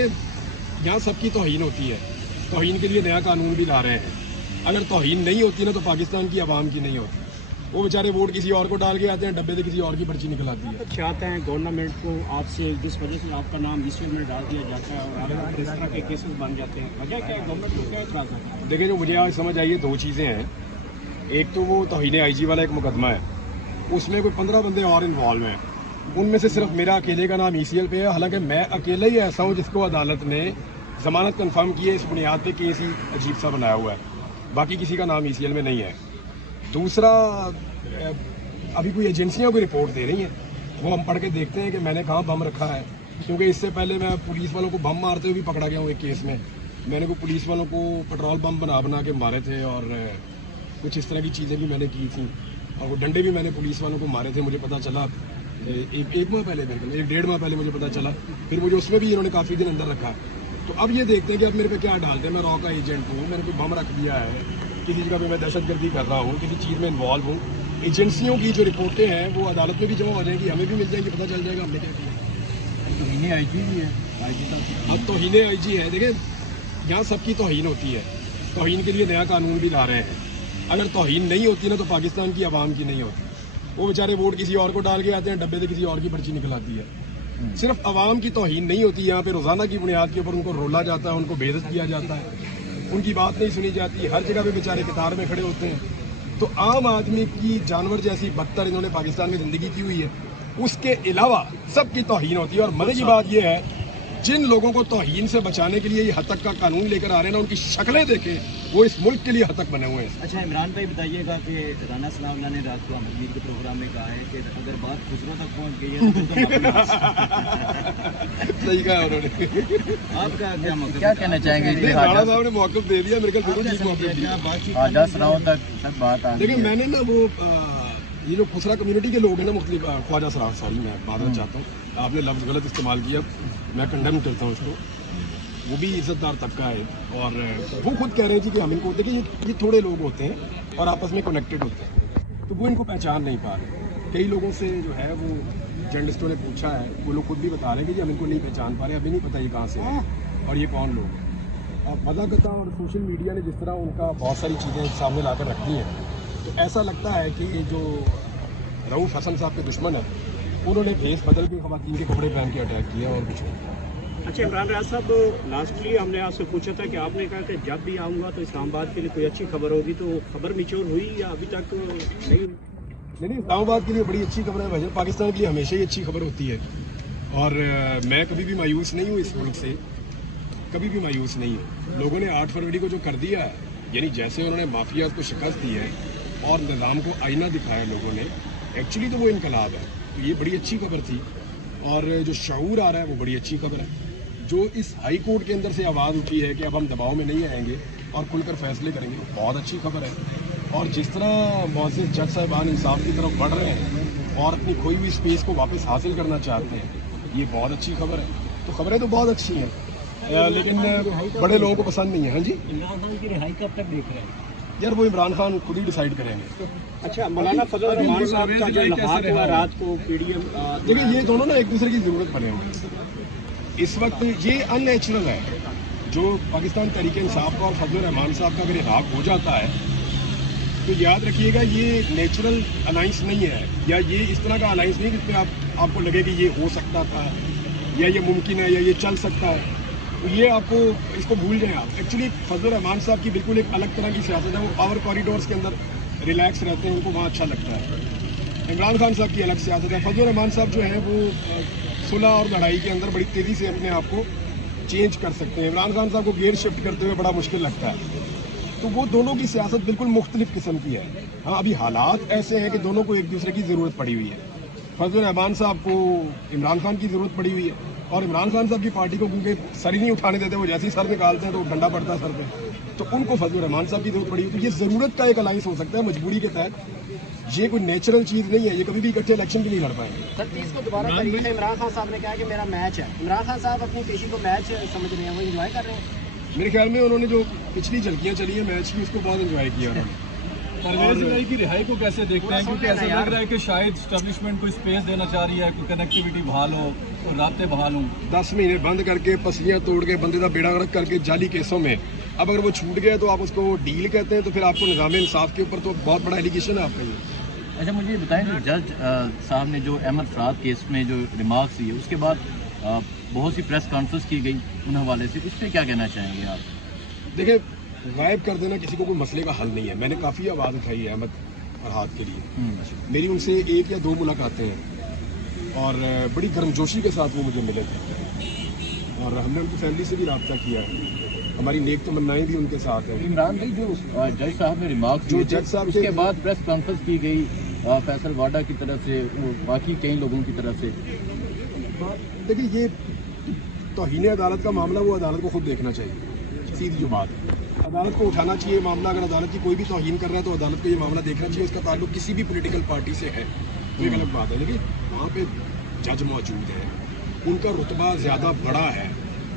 यहाँ सबकी तौहीन होती है, तौहीन के लिए नया कानून भी ला रहे हैं। अगर तौहीन नहीं होती ना तो पाकिस्तान की आवाम की नहीं होती। वो बेचारे वोट किसी और को डाल के आते हैं, डब्बे से किसी और की पर्ची निकल आती है। चाहते हैं गवर्नमेंट को आपसे, जिस वजह से आपका नाम इस में डाल दिया जाता है और आगे इस तरह के केसेस बन जाते हैं, वजह क्या है? गवर्नमेंट को क्या इतराज़ है? देखिए, जो मुझे आज समझ आई है, दो चीज़ें हैं। एक तो वो तौहीन आईजी वाला एक मुकदमा है, उसमें कोई 15 बंदे और इन्वॉल्व हैं। उनमें से सिर्फ मेरा अकेले का नाम ECL पे है, हालांकि मैं अकेला ही ऐसा हूँ जिसको अदालत ने ज़मानत कंफर्म की है। इस बुनियाद पे केस ही अजीब सा बनाया हुआ है, बाकी किसी का नाम ECL में नहीं है। दूसरा, अभी कोई एजेंसियां कोई रिपोर्ट दे रही हैं, वो हम पढ़ के देखते हैं कि मैंने कहाँ बम रखा है, क्योंकि इससे पहले मैं पुलिस वालों को बम मारते हुए भी पकड़ा गया हूँ। एक केस में मैंने को पुलिस वालों को पेट्रोल बम बना के मारे थे और कुछ इस तरह की चीज़ें भी मैंने की थी, और वो डंडे भी मैंने पुलिस वालों को मारे थे। मुझे पता चला एक माह पहले, मेरे को 1-1.5 माह पहले मुझे पता चला, फिर मुझे उसमें भी इन्होंने काफ़ी दिन अंदर रखा। तो अब ये देखते हैं कि अब मेरे पे क्या डालते हैं। मैं रॉ का एजेंट हूँ, मैंने कोई बम रख दिया है, किसी जगह पे मैं दहशतगर्दी कर रहा हूँ, किसी चीज़ में इन्वॉल्व हूँ। एजेंसियों की जो रिपोर्टें हैं वो अदालत में भी जमा हो जाएंगी, हमें भी मिल जाएंगी, पता चल जाएगा हमने क्या किया। तौहीन आईजी भी है, अब तौहीन आईजी है। देखिए, यहाँ सबकी तौहीन होती है, तौहीन के लिए नया कानून भी ला रहे हैं। अगर तौहीन नहीं होती ना तो पाकिस्तान की आवाम की नहीं होती। वो बेचारे वोट किसी और को डाल के आते हैं, डब्बे से किसी और की पर्ची निकल आती है। सिर्फ आवाम की तौहीन नहीं होती, यहाँ पे रोजाना की बुनियाद के ऊपर उनको रोला जाता है, उनको बेइज्जत किया जाता है, उनकी बात नहीं सुनी जाती। हर जगह पे बेचारे कतार में खड़े होते हैं। तो आम आदमी की जानवर जैसी बदतर इन्होंने पाकिस्तान में ज़िंदगी की हुई है। उसके अलावा सबकी तौहीन होती है। और मज़े की बात यह है, जिन लोगों को तौहीन से बचाने के लिए ये हद तक का कानून लेकर आ रहे हैं ना, उनकी शक्लें देखें, वो इस मुल्क के लिए हद तक बने हुए हैं। अच्छा, इमरान भाई बताइएगा कि राना सलाम ने रात को अमीर के प्रोग्राम में कहा है कि अगर बात खुसरो तक पहुंच गई है तो सही कहा उन्होंने। आपका क्या कहना चाहेंगे? राणा साहब ने मौक़िफ़ दे दिया, मेरे ख्याल बिल्कुल ठीक मौक़िफ़ दिया। 10 राउंड तक बात आ। देखिए, मैंने ना वो ये जो खुसरा कम्युनिटी के लोग हैं ना, मुख्तलिफ ख्वाजा सराफ, सॉरी मैं मादरत चाहता हूँ, आपने लफ्ज़ गलत इस्तेमाल किया, मैं कंडेम करता हूँ उसको। वो भी इज़्ज़तदार तबका है और वो खुद कह रहे हैं कि हम इनको, देखिए ये थोड़े लोग होते हैं और आपस में कनेक्टेड होते हैं, तो वो इनको पहचान नहीं पा रहे। कई लोगों से जो है वो जर्नलिस्टों ने पूछा है, वो लोग खुद भी बता रहे हैं कि हम इनको नहीं पहचान पा रहे, अभी नहीं पता ये कहाँ से है और ये कौन लोग हैं। और मज़ाक़ता और सोशल मीडिया ने जिस तरह उनका बहुत सारी चीज़ें सामने ला कर रखी हैं, तो ऐसा लगता है कि ये जो रऊफ़ हसन साहब के दुश्मन है, उन्होंने भेस बदल के ख़वातीन के कपड़े पहन के अटैक किया और कुछ नहीं। अच्छा, इमरान राज साहब, लास्टली हमने आपसे पूछा था कि आपने कहा कि जब भी आऊँगा तो इस्लामाबाद के लिए कोई अच्छी खबर होगी, तो खबर मिचोर हुई या अभी तक नहीं? नहीं, इस्लामाबाद के लिए बड़ी अच्छी खबर है भाई। पाकिस्तान के लिए हमेशा ही अच्छी खबर होती है और मैं कभी भी मायूस नहीं हूँ इस मुल्क से, कभी भी मायूस नहीं हूँ। लोगों ने 8 फरवरी को जो कर दिया है, यानी जैसे उन्होंने माफिया को शिकस्त दी है और निज़ाम को आईना दिखाया लोगों ने, एक्चुअली तो वो इनकलाब है। तो ये बड़ी अच्छी खबर थी और जो शऊर आ रहा है वो बड़ी अच्छी खबर है। जो इस हाई कोर्ट के अंदर से आवाज़ उठी है कि अब हम दबाव में नहीं आएंगे और खुलकर फैसले करेंगे, बहुत अच्छी खबर है। और जिस तरह मौजूद जज साहिबान इंसाफ की तरफ बढ़ रहे हैं और अपनी खोई हुई स्पेस को वापस हासिल करना चाहते हैं, ये बहुत अच्छी खबर है। तो खबरें तो बहुत अच्छी हैं, लेकिन बड़े लोगों को पसंद नहीं है। हाँ जी, इमरान खान की रिहाई कब तक देख रहे हैं? यार वो इमरान खान खुद ही डिसाइड करेंगे। अच्छा, मौलाना फजल रहमान साहब का जो लहाक हुआ रात को PDM, देखिए ये दोनों ना एक दूसरे की ज़रूरत पड़े हुए इस वक्त। ये अननेचुरल है जो पाकिस्तान तहरीक इंसाफ का और फजल रहमान साहब का अगर इराक हो जाता है तो याद रखिएगा ये नेचुरल अलाइंस नहीं है, या ये इस तरह का अलाइंस नहीं जिसमें आपको लगे कि ये हो सकता था या ये मुमकिन है या ये चल सकता है। तो ये आपको इसको भूल जाएं आप। एक्चुअली फजल रहमान साहब की बिल्कुल एक अलग तरह की सियासत है, वो पावर कॉरिडोर्स के अंदर रिलैक्स रहते हैं, उनको वहाँ अच्छा लगता है। इमरान खान साहब की अलग सियासत है। फजल रहमान साहब जो हैं वो सुलह और लड़ाई के अंदर बड़ी तेज़ी से अपने आप को चेंज कर सकते हैं। इमरान खान साहब को गियर शिफ्ट करते हुए बड़ा मुश्किल लगता है। तो वो दोनों की सियासत बिल्कुल मुख्तलिफ किस्म की है। हाँ, अभी हालात ऐसे हैं कि दोनों को एक दूसरे की ज़रूरत पड़ी हुई है। फजल रहमान साहब को इमरान खान की ज़रूरत पड़ी हुई है और इमरान खान साहब की पार्टी को क्योंकि सर ही नहीं उठाने देते, वो जैसे ही सर निकालते हैं तो डंडा पड़ता है सर पे, तो उनको फजल रहमान साहब की ज़रूरत पड़ी हुई। तो ये ज़रूरत का एक अलाइंस हो सकता है मजबूरी के तहत, ये कोई नेचुरल चीज़ नहीं है। ये कभी भी इकट्ठे इलेक्शन भी नहीं लड़ पाएंगे। सर 30 को दोबारा तारीख है। इमरान खान साहब ने कहा कि मेरा मैच है। इमरान खान साहब अपनी पेशी को मैच समझ रहे हैं, वो एंजॉय कर रहे हैं। मेरे ख्याल में उन्होंने जो पिछली झलकियाँ चली हैं मैच की, उसको बहुत एंजॉय किया उन्होंने। परवेज इलाही की रिहाई को कैसे देखते हैं, क्योंकि ऐसा लग रहा है कि शायद स्टैब्लिशमेंट कोई स्पेस देना चाह रही है, कोई कनेक्टिविटी बहाल हो, कोई रास्ते बहाल हों। 10 महीने बंद करके पसलियाँ तोड़ के बंदे का बेड़ा गर्क करके जाली केसों में अब अगर वो छूट गया तो आप उसको डील कहते हैं, तो फिर आपको निज़ाम इंसाफ के ऊपर तो बहुत बड़ा एलिगेशन है आपका ये। अच्छा, मुझे ये बताएं कि जज साहब ने जो अहमद फराद केस में जो रिमार्क्स दिए, उसके बाद बहुत सी प्रेस कॉन्फ्रेंस की गई उन हवाले से, उस पर क्या कहना चाहेंगे आप? देखिए, गायब कर देना किसी को कोई मसले का हल नहीं है। मैंने काफ़ी आवाज़ उठाई है अहमद फरहाद के लिए, मेरी उनसे 1 या 2 मुलाकातें हैं और बड़ी गर्मजोशी के साथ वो मुझे मिले थे और हमने उनकी फैमिली से भी रब्ता किया है, हमारी नेक तमन्नाएं भी उनके साथ हैं। इमरान भाई, जो जज साहब ने रिमार्क्स जो दिए थे, जज साहब उसके बाद प्रेस कॉन्फ्रेंस की गई फैसल वाडा की तरफ से, बाकी कई लोगों की तरफ से। देखिए, ये तौहीन अदालत का मामला वो अदालत को खुद देखना चाहिए, सीधी जो बात है। अदालत को उठाना चाहिए मामला, अगर अदालत की कोई भी तौहीन कर रहा है तो अदालत को ये मामला देखना चाहिए, उसका ताल्लुक किसी भी पॉलिटिकल पार्टी से है तो एक अलग बात है। लेकिन वहाँ पे जज मौजूद है, उनका रुतबा ज़्यादा बड़ा है,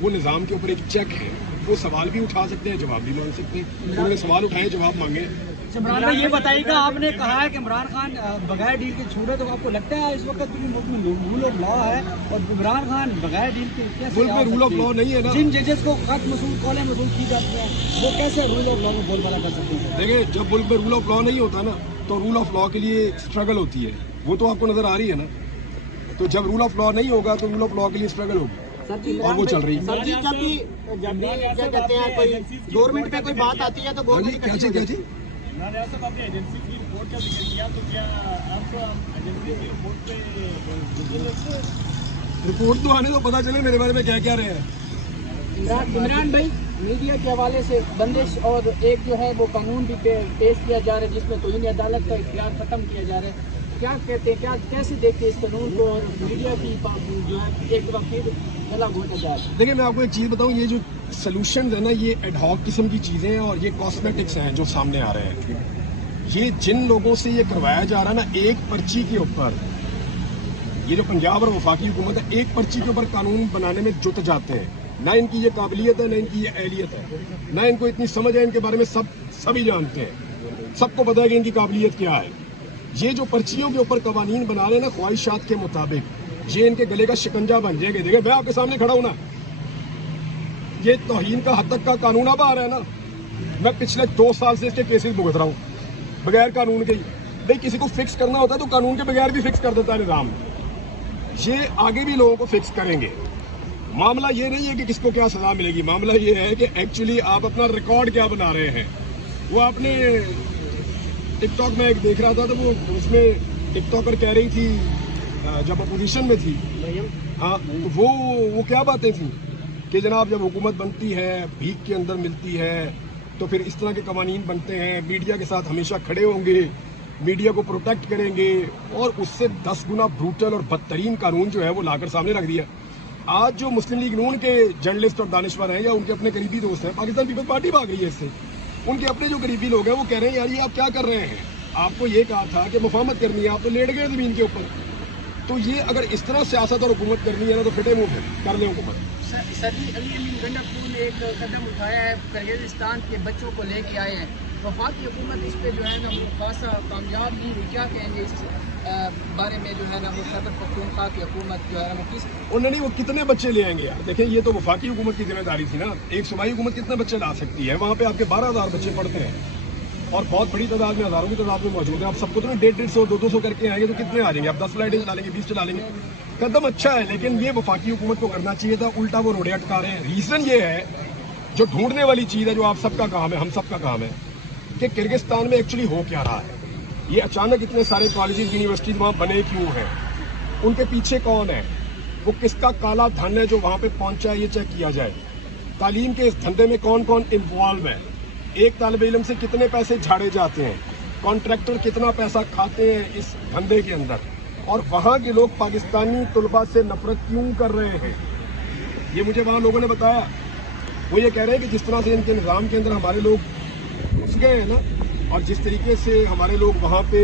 वो निज़ाम के ऊपर एक चेक है, वो सवाल भी उठा सकते हैं, जवाब भी मांग सकते हैं। उन्होंने सवाल उठाए, जवाब मांगे। इमरान भाई, ये बताइएगा, आपने कहा है कि इमरान खान बगैर डील के छूटे, तो आपको लगता है इस वक्त मुल्क में रूल ऑफ लॉ है और इमरान खान बगैर डील के कैसे मुल्क में रूल ऑफ लॉ नहीं है ना। जिन जजेस को खत मसूल कॉलें मसूल की जाती हैं, वो कैसे रूल ऑफ लॉ में बोलबाला कर सकते हैं? देखिए, जब मुल्क में रूल ऑफ लॉ नहीं होता ना तो रूल ऑफ लॉ के लिए स्ट्रगल होती है, वो तो आपको नजर आ रही है ना। तो जब रूल ऑफ लॉ नहीं होगा तो रूल ऑफ लॉ के लिए स्ट्रगल होगी और वो चल रही है। सर जी, जब भी क्या कहते हैं, कोई गवर्नमेंट पे कोई बात आती है तो गवर्नमेंट क्या चीज आपने एजेंसी की रिपोर्ट का जिक्र किया, तो क्या आपको एजेंसी की रिपोर्ट पे रिपोर्ट तो आने तो पता चले मेरे बारे में क्या क्या रहे हैं। इमरान भाई, मीडिया के हवाले से बंदिश और एक जो है वो कानून भी पेश किया जा रहा है जिसमें तौहीन अदालत का इख्तियार खत्म किया जा रहा है, क्या कहते हैं, क्या कैसे देखते हैं इस कानून को और मीडिया की जो है एक वक्त गला घोटा जा रहा है? देखिए, मैं आपको एक चीज़ बताऊं, ये जो सॉल्यूशंस है ना, ये एडहॉक किस्म की चीज़ें हैं और ये कॉस्मेटिक्स हैं जो सामने आ रहे हैं। ये जिन लोगों से ये करवाया जा रहा है ना, एक पर्ची के ऊपर, ये जो पंजाब और वफाकी हुकूमत है, एक पर्ची के ऊपर कानून बनाने में जुट जाते हैं। ना इनकी ये काबिलियत है, ना इनकी ये अहलियत है, ना इनको इतनी समझ है, इनके बारे में सभी जानते हैं, सबको पता है कि इनकी काबिलियत क्या है। ये जो पर्चियों के ऊपर कवानीन बना रहे हैं ना ख्वाहिशात के मुताबिक, ये इनके गले का शिकंजा बन जाएंगे। देखिए, मैं आपके सामने खड़ा हूं ना, ये तौहीन का हद तक का कानून अब आ रहा है ना, मैं पिछले 2 साल से इसके केसेस भुगत रहा हूं बगैर कानून के ही। भाई, किसी को फिक्स करना होता है तो कानून के बगैर भी फिक्स कर देता है निज़ाम। ये आगे भी लोगों को फिक्स करेंगे। मामला ये नहीं है कि किसको क्या सजा मिलेगी, मामला ये है कि एक्चुअली आप अपना रिकॉर्ड क्या बना रहे हैं। वो आपने टिकटॉक में एक देख रहा था, तो वो उसमें टिकटॉकर कह रही थी जब अपोजिशन में थी, हाँ, तो वो क्या बातें थी कि जनाब जब हुकूमत बनती है, भीख के अंदर मिलती है, तो फिर इस तरह के कवानीन बनते हैं, मीडिया के साथ हमेशा खड़े होंगे, मीडिया को प्रोटेक्ट करेंगे, और उससे 10 गुना ब्रूटल और बदतरीन कानून जो है वो लाकर सामने रख दिया। आज जो मुस्लिम लीग नून के जर्नलिस्ट और दानिशवर हैं या उनके अपने करीबी दोस्त हैं, पाकिस्तान पीपल्स पार्टी भाग रही है इससे। उनके अपने जो करीबी लोग हैं वो कह रहे हैं, यार ये आप क्या कर रहे हैं, आपको ये कहा था कि मुफाहमत करनी है, आप तो लेट गए ज़मीन के ऊपर। तो ये अगर इस तरह सियासत और हुकूमत करनी है ना, तो फिटे मुंह कर लें हुकूमत। सर जी, अली अमीन गंडापुर ने एक कदम उठाया है, किर्गिस्तान के बच्चों को लेके आए हैं, वफाकी हुकूमत इस पे जो है ना वो खासा कामयाब नहीं हुई, क्या कहेंगे इस बारे में जो है ना वो खैबर पख्तूनख्वा की हुकूमत जो है ना वो किस उन्होंने वो कितने बच्चे ले आएंगे यार? देखिए, ये तो वफाकी हुकूमत की जिम्मेदारी थी ना, एक सूबाई हुकूमत कितने बच्चे ला सकती है? वहाँ पे आपके 12,000 बच्चे पढ़ते हैं और बहुत बड़ी तादाद में, हज़ारों की तादाद में मौजूद है। आप सबको तो 150, 200 करके आएंगे तो कितने आ जाएंगे? आप 10 फ्लाइटें चला लेंगे, 20 चला लेंगे, कदम अच्छा है, लेकिन ये वफाकी हुकूमत को करना चाहिए था, उल्टा वो रोड़े अटका रहे हैं। रीज़न ये है, जो ढूंढने वाली चीज़ है, जो आप सबका काम है, हम सबका काम है, कि किर्गिस्तान में एक्चुअली हो क्या रहा है। ये अचानक इतने सारे कॉलेजेस यूनिवर्सिटीज वहाँ बने क्यों हैं, उनके पीछे कौन है, वो किसका काला धन है जो वहाँ पे पहुँचा है, ये चेक किया जाए। तालीम के इस धंधे में कौन कौन इन्वॉल्व है, एक तालिब इल्म से कितने पैसे झाड़े जाते हैं, कॉन्ट्रैक्टर कितना पैसा खाते हैं इस धंधे के अंदर, और वहाँ के लोग पाकिस्तानी तलबा से नफरत क्यों कर रहे हैं, ये मुझे वहाँ लोगों ने बताया। वो ये कह रहे हैं कि जिस तरह से इनके निज़ाम के अंदर हमारे लोग घुस गए हैं ना, और जिस तरीके से हमारे लोग वहाँ पे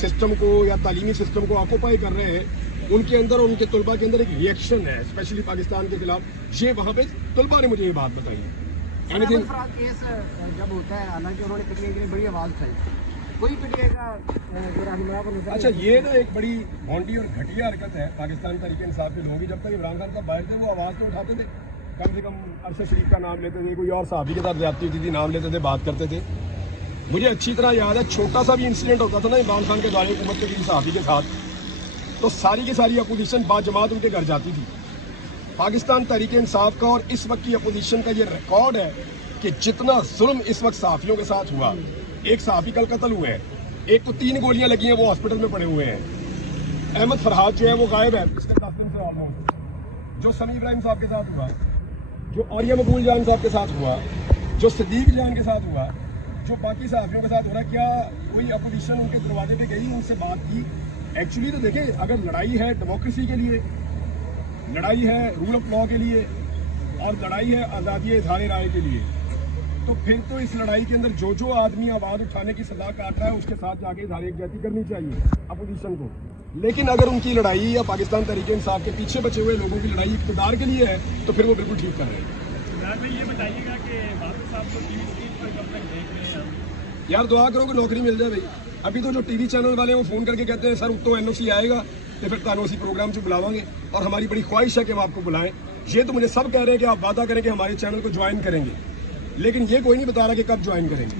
सिस्टम को या तालीमी सिस्टम को ऑक्यूपाई कर रहे हैं, उनके अंदर और उनके तलबा के अंदर एक रिएक्शन है, स्पेशली पाकिस्तान के खिलाफ। ये वहाँ पे तलबा ने मुझे ये बात बताई है। केस जब होता है, हालांकि उन्होंने पिछले दिन बड़ी आवाज़ उठाई, वही पिटिएगा इमरान। अच्छा, ये तो एक बड़ी भोंडी और घटिया हरकत है पाकिस्तान तहरीक इंसाफ के लोगों की। जब तक इमरान खान साहब बाहर थे वो आवाज़ तो उठाते थे, कम से कम अरशद शरीफ का नाम लेते थे, कोई और साहबी के साथ ज्यादती होती थी, नाम लेते थे, बात करते थे। मुझे अच्छी तरह याद है, छोटा सा भी इंसिडेंट होता था ना इमरान खान के दौरान हुकूमत के किसी साहबी के साथ, तो सारी की सारी अपोजिशन बाजमात उनके घर जाती थी। पाकिस्तान तहरीक इंसाफ का और इस वक्त की अपोजिशन का ये रिकॉर्ड है कि जितना जुल्म इस वक्त सहाफ़ियों के साथ हुआ, एक सहाफ़ी कल कत्ल हुए हैं, एक को 3 गोलियां लगी हैं, वो हॉस्पिटल में पड़े हुए हैं। अहमद फरहाद जो है वो गायब है पिछले 10 दिन से ऑलमोस्ट। जो समी इब्राहिम साहब के साथ हुआ, जो औरिया मकबूल जान साहब के साथ हुआ, जो सदीक जान के साथ हुआ, जो बाकी सहाफ़ियों के साथ हो रहा है, क्या कोई अपोजिशन उनके दरवाजे पे गई, उनसे बात की? एक्चुअली तो देखें, अगर लड़ाई है डेमोक्रेसी के लिए, लड़ाई है रूल ऑफ लॉ के लिए, और लड़ाई है आज़ादी इज़हार राय के लिए, तो फिर तो इस लड़ाई के अंदर जो जो आदमी आवाज़ उठाने की सदा काट रहा है उसके साथ जाके इज़हार यकजहती करनी चाहिए अपोजिशन को। लेकिन अगर उनकी लड़ाई या पाकिस्तान तहरीक इंसाफ के पीछे बचे हुए लोगों की लड़ाई इक़्तिदार के लिए है, तो फिर वो बिल्कुल ठीक कर रहे हैं। ये बताइएगा कि बादल साहब को टीवी स्क्रीन पर कब तक देख रहे हैं? यार दुआ करो कि नौकरी मिल जाए भाई। अभी तो जो टीवी चैनल वाले हैं वो फ़ोन करके कहते हैं सर तो NOC आएगा तो फिर तानो उसी प्रोग्राम से बुलावांगे, और हमारी बड़ी ख्वाहिश है कि हम आपको बुलाएं। ये तो मुझे सब कह रहे हैं कि आप वादा करें कि हमारे चैनल को ज्वाइन करेंगे, लेकिन ये कोई नहीं बता रहा कि कब ज्वाइन करेंगे।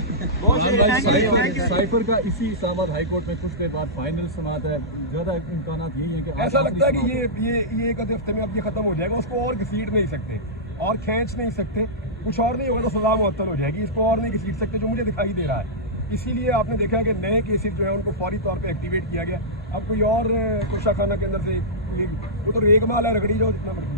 साइफर का इसी इस्लामाबाद हाई कोर्ट में कुछ देर बाद फाइनल समात है, ज़्यादा इम्कान यही है कि ऐसा लगता है कि ये एक हफ्ते में अब ये खत्म हो जाएगा, उसको और घसीट नहीं सकते और खींच नहीं सकते, कुछ और नहीं होगा तो सजा मुअत्तल हो जाएगी, इसको और नहीं घसीट सकते, जो मुझे दिखाई दे रहा है। इसीलिए आपने देखा कि नए केसेस जो है उनको फौरी तौर पे एक्टिवेट किया गया। अब कोई और कोशा खाना के अंदर से वो तो रेगमाल है, रगड़ी जाओ जितना मर्जी।